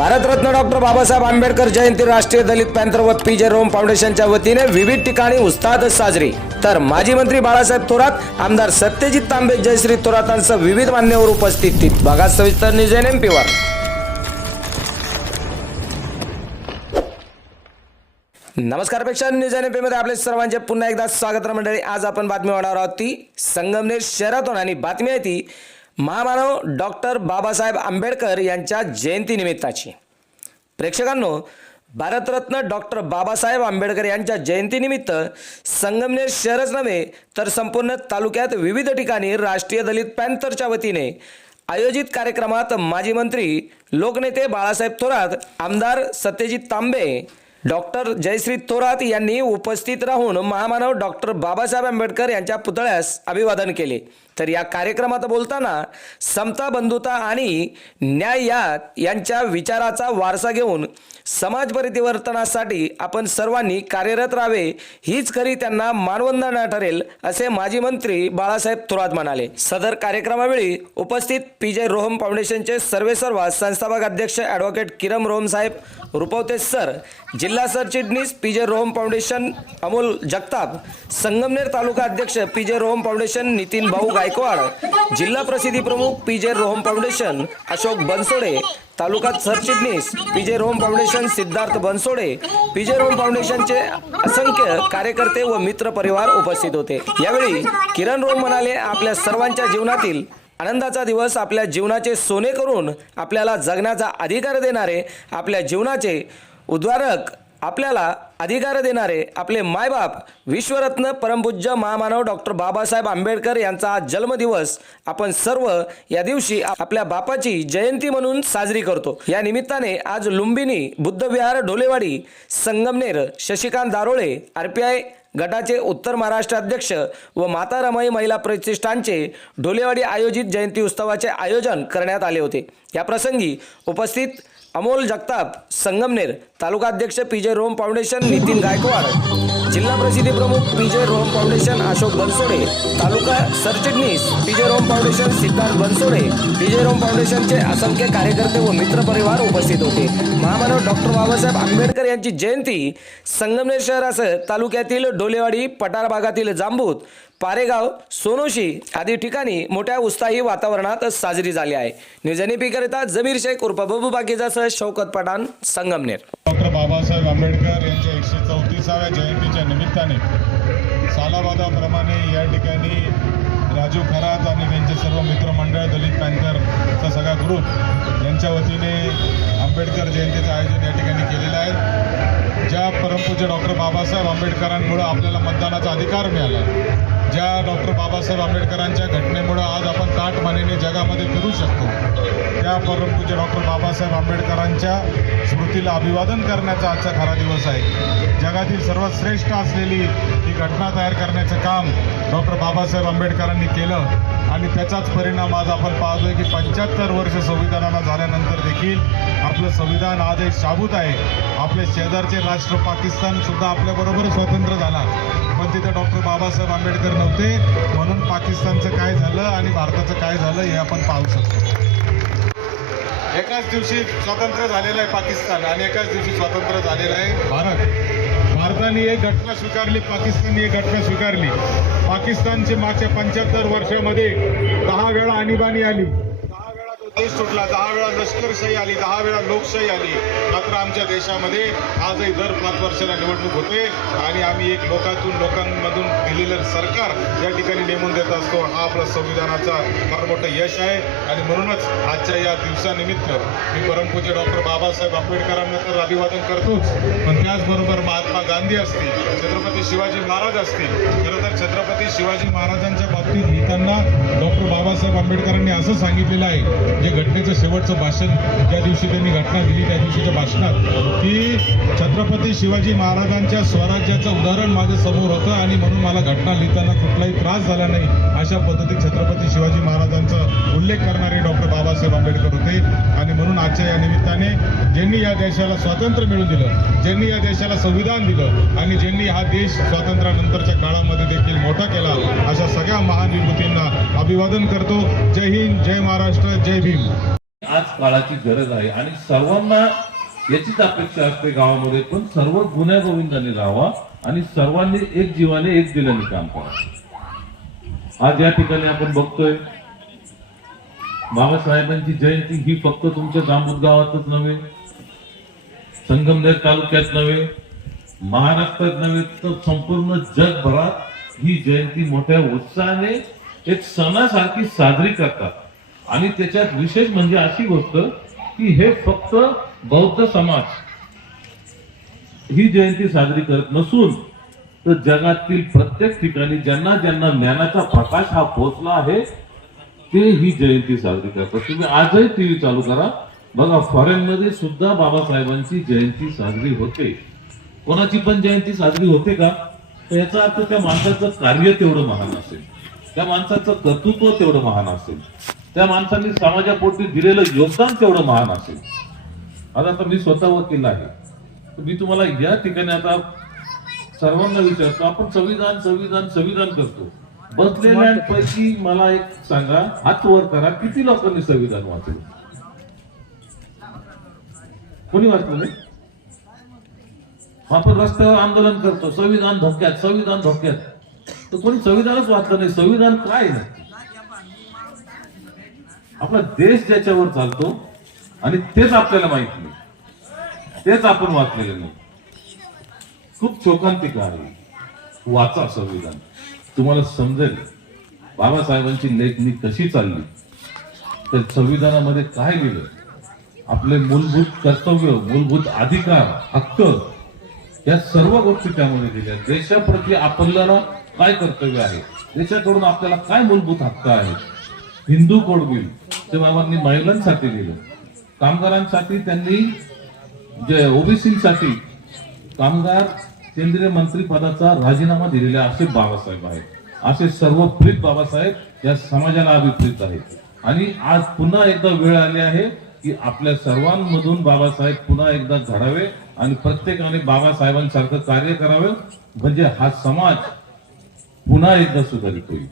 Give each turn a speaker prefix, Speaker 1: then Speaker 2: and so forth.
Speaker 1: Bharat Ratna doctor Babasaheb Ambedkar जयंती राष्ट्रीय दलित panther व P J Rome फाउंडेशनच्या वतीने विविध ठिकाणी उत्साहात साजरी. तर माजी मंत्री बाळासाहेब थोरात आमदार सत्यजित तांबे जयश्री थोरातांसह विविध मान्यवर उपस्थित भागात सविस्तर न्यूज एन एम पीवर नमस्कारपेक्षा न्यूज एनमध्ये आपले सर्वांचे पुन्हा एकदा स्वागत मंडळी. आज आपण बातमी होणार आहोत ती संगमनेर शहरातून आणि बातमी आहे ती महामानव डॉक्टर बाबासाहेब आंबेडकर यांच्या जयंतीनिमित्ताची. प्रेक्षकांनो भारतरत्न डॉक्टर बाबासाहेब आंबेडकर यांच्या जयंतीनिमित्त संगमनेर शहरच नव्हे तर संपूर्ण तालुक्यात विविध ठिकाणी राष्ट्रीय दलित पॅन्थरच्या वतीने आयोजित कार्यक्रमात माजी मंत्री लोकनेते बाळासाहेब थोरात आमदार सत्यजित तांबे डॉक्टर जयश्री थोरात यांनी उपस्थित राहून महामानव डॉक्टर बाबासाहेब आंबेडकर यांच्या पुतळ्यास अभिवादन केले. तर या कार्यक्रमात बोलताना समता बंधुता आणि न्याय या यांच्या विचाराचा वारसा घेऊन समाज परिवर्तनासाठी आपण सर्वांनी कार्यरत राहावे हीच खरी त्यांना मानवंदना ठरेल असे माजी मंत्री बाळासाहेब थोरात म्हणाले. सदर कार्यक्रमावेळी उपस्थित पी जे रोहम फाउंडेशनचे सर्वेसर्वा संस्थापक अध्यक्ष ॲडव्होकेट किरम रोहम साहेब रुपवते सर जिल्हा सरचिटणीस P J Roham foundation Amol Jagtap Sangamner taluka अध्यक्ष P J Roham foundation Nitin भाऊ गायकवाड जिल्हा प्रसिद्धी प्रमुख P J Roham foundation Ashok Bansode taluka सरचिटणीस P J Roham foundation Siddharth Bansode P J Roham फाउंडेशनचे असंख्य कार्यकर्ते व मित्र परिवार उपस्थित होते. यावेळी किरण रोहम म्हणाले आपल्या सर्वांच्या जीवनातील आनंदाचा दिवस आपल्या जीवनाचे सोने करून आपल्याला जगण्याचा अधिकार देणारे आपल्या जीवनाचे उद्वारक आपल्याला अधिकार देणारे आपले मायबाप विश्वरत्न परमपूज्य महामानव डॉक्टर बाबासाहेब आंबेडकर यांचा आज जन्मदिवस आपण सर्व या दिवशी आपल्या बापाची जयंती म्हणून साजरी करतो. या निमित्ताने आज लुंबिनी बुद्धविहार ढोलेवाडी संगमनेर शशिकांत दारोळे आरपीआय गटाचे उत्तर महाराष्ट्र अध्यक्ष व माता रमाई महिला प्रतिष्ठानचे ढोलेवाडी आयोजित जयंती उत्सवाचे आयोजन करण्यात आले होते. या प्रसंगी उपस्थित अमोल जगताप संगमनेर तालुका अध्यक्ष P J Roham foundation Nitin Gaikwad जिल्हा प्रसिद्धी प्रमुख पीजे रोम फाउंडेशन अशोक बनसोडे तालुका सरचिटणीस P J Roham foundation Siddharth Bansode PJ Roham फाउंडेशनचे असंख्य कार्यकर्ते व मित्रपरिवार उपस्थित होते. महामानव डॉक्टर बाबासाहेब आंबेडकर यांची जयंती संगमनेर शहरासह तालुक्यातील डोलेवाडी पठार भागातील जांबूत पारेगाव सोनोशी आदी ठिकाणी मोठ्या उत्साही वातावरणात साजरी झाली आहे. न्यूज एन करिता जमीर शेख उर्फ बबू बाकीजासह शौकत पठाण संगमनेर.
Speaker 2: एकशे जयंतीच्या निमित्ताने सालाबादाप्रमाणे या ठिकाणी राजू खरात आणि त्यांचे सर्व मित्रमंडळ दलित पॅन्थरचा सगळा ग्रुप यांच्या वतीने आंबेडकर जयंतीचं आयोजन या ठिकाणी केलेलं आहे. ज्या परमपूज्य डॉक्टर बाबासाहेब आंबेडकरांमुळं आपल्याला मतदानाचा अधिकार मिळाला ज्या डॉक्टर बाबासाहेब आंबेडकरांच्या घटनेमुळं आज आपण ताटमानेने जगामध्ये फिरू शकतो या परमपूज्य डॉक्टर बाबासाहेब आंबेडकरांच्या स्मृतीला अभिवादन करण्याचा आजचा खरा दिवस आहे. जगातील सर्वात श्रेष्ठ असलेली ही घटना तयार करण्याचं काम डॉक्टर बाबासाहेब आंबेडकरांनी केलं आणि त्याचाच परिणाम आज आपण पाहतोय की पंच्याहत्तर वर्ष संविधानाला झाल्यानंतर देखील आपलं संविधान आज एक शाबूत आहे. आपले शेजारचे राष्ट्र पाकिस्तानसुद्धा आपल्याबरोबर स्वतंत्र झाला. पण तिथे डॉक्टर बाबासाहेब आंबेडकर नव्हते. म्हणून पाकिस्तानचं काय झालं आणि भारताचं काय झालं हे आपण पाहू शकतो. एकाच दिवशी स्वतंत्र झालेलं आहे पाकिस्तान आणि एकाच दिवशी स्वतंत्र झालेलं आहे भारत. भारताने एक घटना स्वीकारली पाकिस्तानने एक घटना स्वीकारली. पाकिस्तानची मागच्या पंच्याहत्तर वर्षामध्ये दहा वेळा आणीबाणी आली. देश सुटला. दहा वेळा लष्करशाही आली दहा वेळा लोकशाही आली. मात्र आमच्या देशामध्ये आजही दर पाच वर्षाला निवडणूक होते आणि आम्ही एक लोकातून लोकांमधून दिलेलं सरकार या ठिकाणी नेमून देत असतो. हा आपला संविधानाचा फार मोठं यश आहे. आणि म्हणूनच आजच्या या दिवसानिमित्त मी परमपूज्य डॉक्टर बाबासाहेब आंबेडकरांना तर अभिवादन करतोच. पण त्याचबरोबर महात्मा गांधी असतील छत्रपती शिवाजी महाराज असतील खरं तर छत्रपती शिवाजी महाराजांच्या बाबतीत लिहिताना डॉक्टर बाबासाहेब आंबेडकरांनी असं सांगितलेलं आहे जे घटनेचं शेवटचं भाषण ज्या दिवशी त्यांनी घटना दिली त्या दिवशीच्या भाषणात की छत्रपती शिवाजी महाराजांच्या स्वराज्याचं उदाहरण माझं समोर होतं आणि म्हणून मला घटना लिहिताना कुठलाही त्रास झाला नाही अशा पद्धतीत छत्रपती शिवाजी महाराजांचा उल्लेख करणारे डॉक्टर बाबासाहेब आंबेडकर होते. आणि म्हणून आजच्या या निमित्ताने ज्यांनी या देशाला स्वातंत्र्य मिळून दिलं ज्यांनी या देशाला संविधान दिलं आणि ज्यांनी हा देश स्वातंत्र्यानंतरच्या काळामध्ये देखील मोठा केला अशा सगळ्या महान विभूतींना अभिवादन करतो. जय हिंद जय महाराष्ट्र जय भीम
Speaker 3: आज काळाची गरज आहे आणि सर्वांना याचीच अपेक्षा असते गावामध्ये पण सर्व गुन्ह्या गोविंदाने राहावा आणि सर्वांनी एक जीवाने एक दिल्याने काम करा आज या ठिकाणी आपण बघतोय बाबासाहेबांची जयंती ही फक्त तुमच्या जांबूत गावातच नव्हे संगमनेर तालुक्यात नव्हे महाराष्ट्रात नव्हे तर संपूर्ण जगभरात ही जयंती मोठ्या उत्साहाने एक सणासारखी साजरी करतात. आणि त्याच्यात विशेष म्हणजे अशी गोष्ट की हे फक्त बौद्ध समाज ही जयंती साजरी करत नसून तर जगातील प्रत्येक ठिकाणी ज्यांना ज्यांना ज्ञानाचा प्रकाश हा पोहोचला आहे ते ही जयंती साजरी करतात. तुम्ही आजही टीव्ही चालू करा. बघा फॉरेन मध्ये सुद्धा बाबासाहेबांची जयंती साजरी होते. कोणाची पण जयंती साजरी होते का? तर याचा अर्थ त्या माणसाचं कार्य तेवढं महान असेल. त्या माणसाचं कर्तृत्व तेवढं महान असेल. त्या माणसांनी समाजापोटी दिलेलं योगदान तेवढं महान असेल. आता तर मी स्वतः वकील आहे. तर मी तुम्हाला या ठिकाणी आता सर्वांना विचारतो आपण संविधान संविधान संविधान करतो. बसलेल्यांपैकी मला एक सांगा हात वर करा किती लोकांनी संविधान वाचलं? कोणी वाचलं? नाही आपण रस्त्यावर आंदोलन करतो संविधान धोक्यात संविधान धोक्यात. तर कोणी संविधानच वाचलं नाही संविधान काय नक्की आपला देश ज्याच्यावर चालतो आणि तेच आपल्याला माहीत नाही. तेच आपण वाचलेलं नाही. खूप शोकांतिका आहे. वाचा संविधान. तुम्हाला समजेल बाबासाहेबांची लेखणी कशी चालली? तर संविधानामध्ये काय गेलं आपले मूलभूत कर्तव्य मूलभूत अधिकार हक्क या सर्व गोष्टी त्यामध्ये दिल्या. देशाप्रती आपल्याला काय कर्तव्य आहे? देशाकडून आपल्याला काय मूलभूत हक्क आहेत? हिंदू कोड बिल ते बाबांनी महिलांसाठी लिहिलं कामगारांसाठी त्यांनी जे ओबीसीसाठी कामगार केंद्रीय मंत्री पदाचा राजीनामा दिलेला असे बाबासाहेब आहेत. असे सर्व प्रीत बाबासाहेब या समाजाला अभिप्रीत आहेत. आणि आज पुन्हा एकदा वेळ आली आहे की आपल्या सर्वांमधून बाबासाहेब पुन्हा एकदा घडावे आणि प्रत्येकाने बाबासाहेबांसारखं कार्य करावे म्हणजे हा समाज पुन्हा एकदा सुधारित होईल.